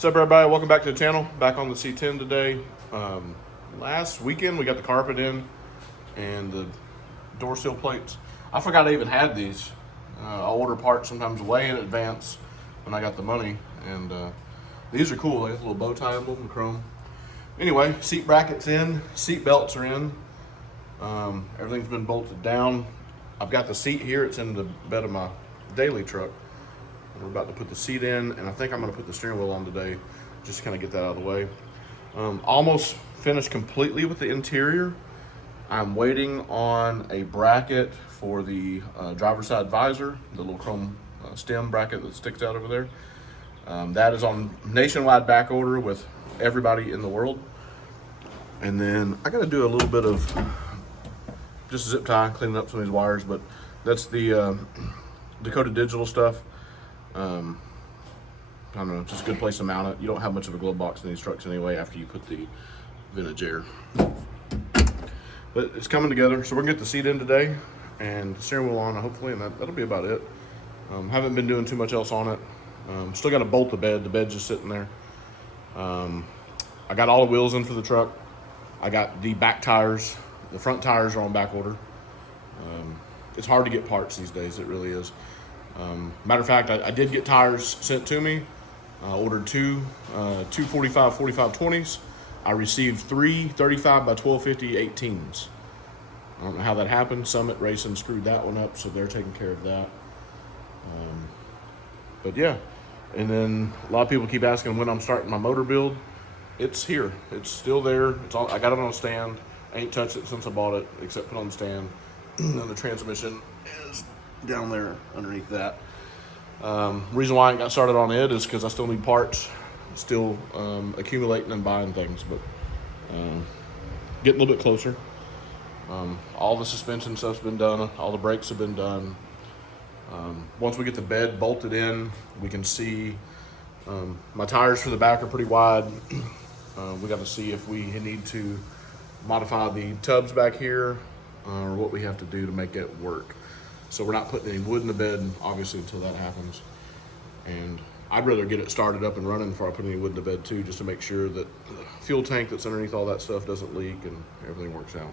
What's up, everybody? Welcome back to the channel. Back on the C10 today. Last weekend we got the carpet in and the door seal plates. I forgot I even had these. I order parts sometimes way in advance when I got the money, and these are cool. They have a little bow tie on them, chrome. Anyway, seat brackets in, seat belts are in. Everything's been bolted down. I've got the seat here. It's in the bed of my daily truck. We're about to put the seat in, and I think I'm going to put the steering wheel on today, just to kind of get that out of the way. Almost finished completely with the interior. I'm waiting on a bracket for the driver's side visor, the little chrome stem bracket that sticks out over there. That is on nationwide back order with everybody in the world. And then I got to do a little bit of just zip tie, cleaning up some of these wires, but that's the dakotadigital stuff. I don't know, just a good place to mount it. You don't have much of a glove box in these trucks anyway after you put the vintage air. But it's coming together, so we're gonna get the seat in today and the steering wheel on, hopefully, and that'll be about it. Haven't been doing too much else on it. Still got to bolt the bed's just sitting there. I got all the wheels in for the truck. I got the back tires. The front tires are on back order. It's hard to get parts these days, it really is. Matter of fact, I did get tires sent to me. I ordered two 45/45/20s. I received three 35 by 1250 18s. I don't know how that happened. Summit Racing screwed that one up, so they're taking care of that. But yeah, and then a lot of people keep asking when I'm starting my motor build. It's here. It's still there. It's all, I got it on a stand. I ain't touched it since I bought it, except put it on the stand. And the transmission is down there underneath that. Reason why I got started on it is because I still need parts, still accumulating and buying things, but getting a little bit closer. All the suspension stuff's been done, all the brakes have been done. Once we get the bed bolted in, we can see my tires for the back are pretty wide. We got to see if we need to modify the tubs back here or what we have to do to make it work. So we're not putting any wood in the bed, obviously, until that happens. And I'd rather get it started up and running before I put any wood in the bed too, just to make sure that the fuel tank that's underneath all that stuff doesn't leak and everything works out.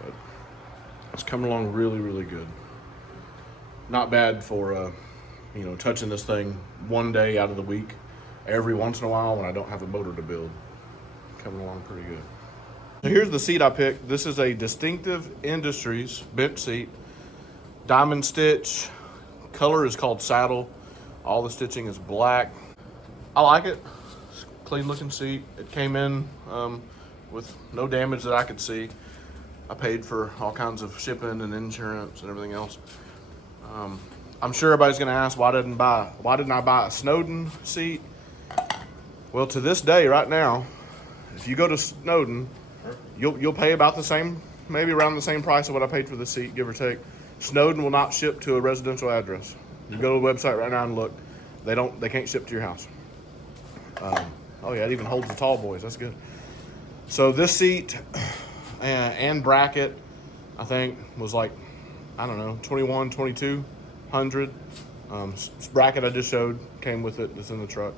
But it's coming along really, really good. Not bad for, touching this thing one day out of the week, every once in a while when I don't have a motor to build. Coming along pretty good. So here's the seat I picked. This is a Distinctive Industries bench seat. Diamond stitch, color is called saddle. All the stitching is black. I like it. It's a clean looking seat. It came in with no damage that I could see. I paid for all kinds of shipping and insurance and everything else. I'm sure everybody's gonna ask, why didn't I buy a Snowden seat? Well, to this day, right now, if you go to Snowden, you'll pay about the same, maybe around the same price of what I paid for the seat, give or take. Snowden will not ship to a residential address. You go to the website right now and look. They can't ship to your house. Oh yeah, it even holds the tall boys. That's good. So this seat and bracket, I think, was like, I don't know, 21, 2200. Bracket I just showed came with it. It's in the truck.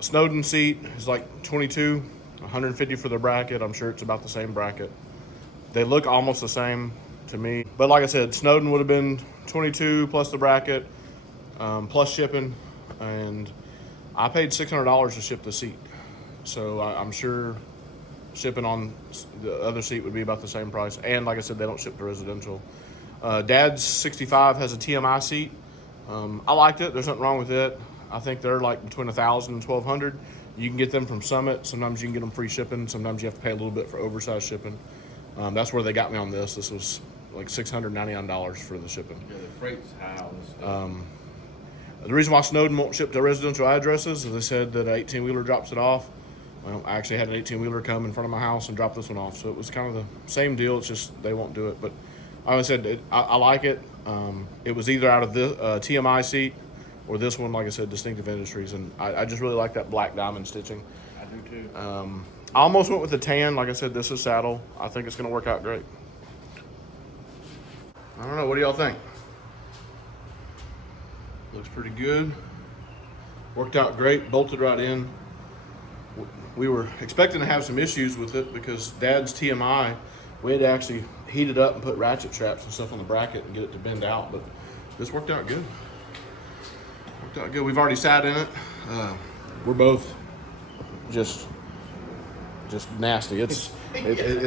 Snowden seat is like 22, 150 for the bracket. I'm sure it's about the same bracket. They look almost the same to me, but like I said, Snowden would have been 22 plus the bracket, plus shipping, and I paid $600 to ship the seat. So I'm sure shipping on the other seat would be about the same price. And like I said, they don't ship to residential. Dad's 65 has a TMI seat. I liked it. There's nothing wrong with it. I think they're like between $1,000 and $1,200. You can get them from Summit. Sometimes you can get them free shipping. Sometimes you have to pay a little bit for oversized shipping. That's where they got me on this. This was like $699 for the shipping. Yeah, the freight's high on this stuff. The reason why Snowden won't ship to residential addresses is they said that an 18-wheeler drops it off. Well, I actually had an 18-wheeler come in front of my house and drop this one off. So it was kind of the same deal. It's just they won't do it. But like I said, I like it. It was either out of the TMI seat or this one, like I said, Distinctive Industries. And I just really like that black diamond stitching. I do too. I almost went with the tan. Like I said, this is saddle. I think it's going to work out great. I don't know. What do y'all think? Looks pretty good. Worked out great, bolted right in. We were expecting to have some issues with it because Dad's TMI, we had to actually heat it up and put ratchet straps and stuff on the bracket and get it to bend out, but this worked out good. Worked out good. We've already sat in it. We're both just nasty. It's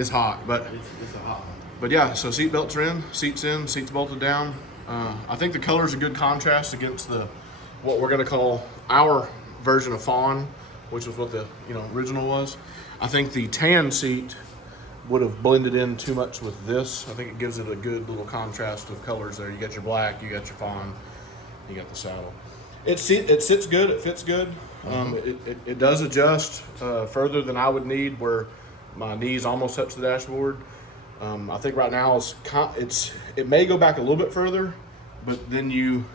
hot, but It's a hot one. But yeah, so seat belts are in, seats bolted down. I think the color is a good contrast against what we're gonna call our version of fawn, which was what the original was. I think the tan seat would have blended in too much with this. I think it gives it a good little contrast of colors there. You got your black, you got your fawn, you got the saddle. It sits good, it fits good. It does adjust further than I would need, where my knees almost touch the dashboard. I think right now it may go back a little bit further, but then you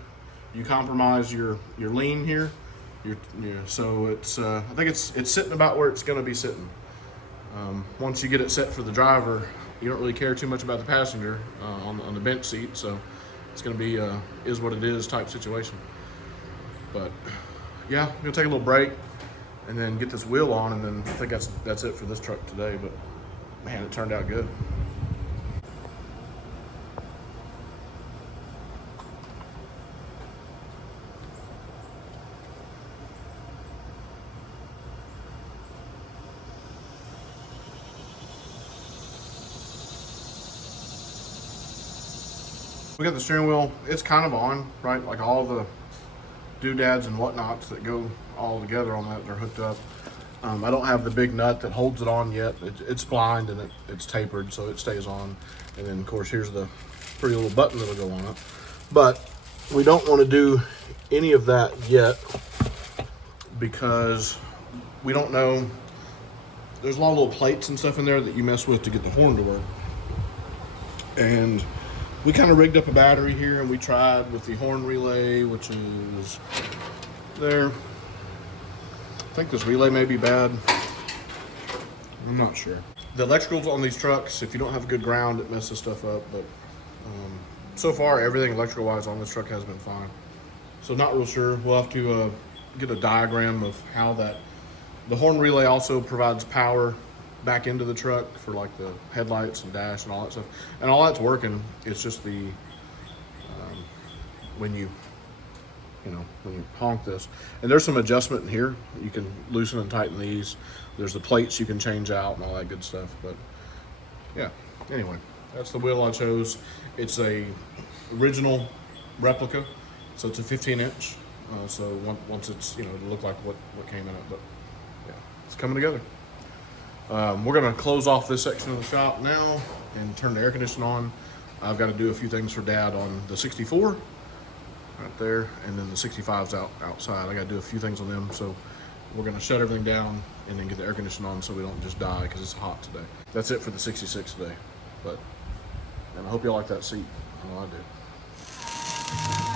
compromise your lean here. So it's I think it's sitting about where it's going to be sitting. Once you get it set for the driver, you don't really care too much about the passenger on the bench seat. So it's going to be is what it is type situation. But yeah, I'm gonna take a little break and then get this wheel on, and then I think that's it for this truck today. But man, it turned out good. We got the steering wheel, it's kind of on, right? Like all the doodads and whatnots that go all together on that, they're hooked up. I don't have the big nut that holds it on yet. It's splined and it's tapered, so it stays on. And then of course here's the pretty little button that'll go on it. But we don't want to do any of that yet because we don't know. There's a lot of little plates and stuff in there that you mess with to get the horn to work. And we kind of rigged up a battery here, and we tried with the horn relay, which is there. I think this relay may be bad. I'm not sure. The electricals on these trucks, if you don't have good ground, it messes stuff up. But so far, everything electrical-wise on this truck has been fine. So not real sure. We'll have to get a diagram of how that. The horn relay also provides power back into the truck for like the headlights and dash and all that stuff, and all that's working. It's just the when you honk this, and there's some adjustment in here. You can loosen and tighten these. There's the plates you can change out and all that good stuff. But yeah, anyway, that's the wheel I chose. It's a original replica, so it's a 15-inch. So once it's it'll look like what came in it. But yeah, it's coming together. We're gonna close off this section of the shop now and turn the air conditioning on. I've got to do a few things for Dad on the 64 right there, and then the 65's outside. I got to do a few things on them, so we're gonna shut everything down and then get the air conditioning on so we don't just die because it's hot today. That's it for the 66 today. And I hope y'all like that seat. I know I did.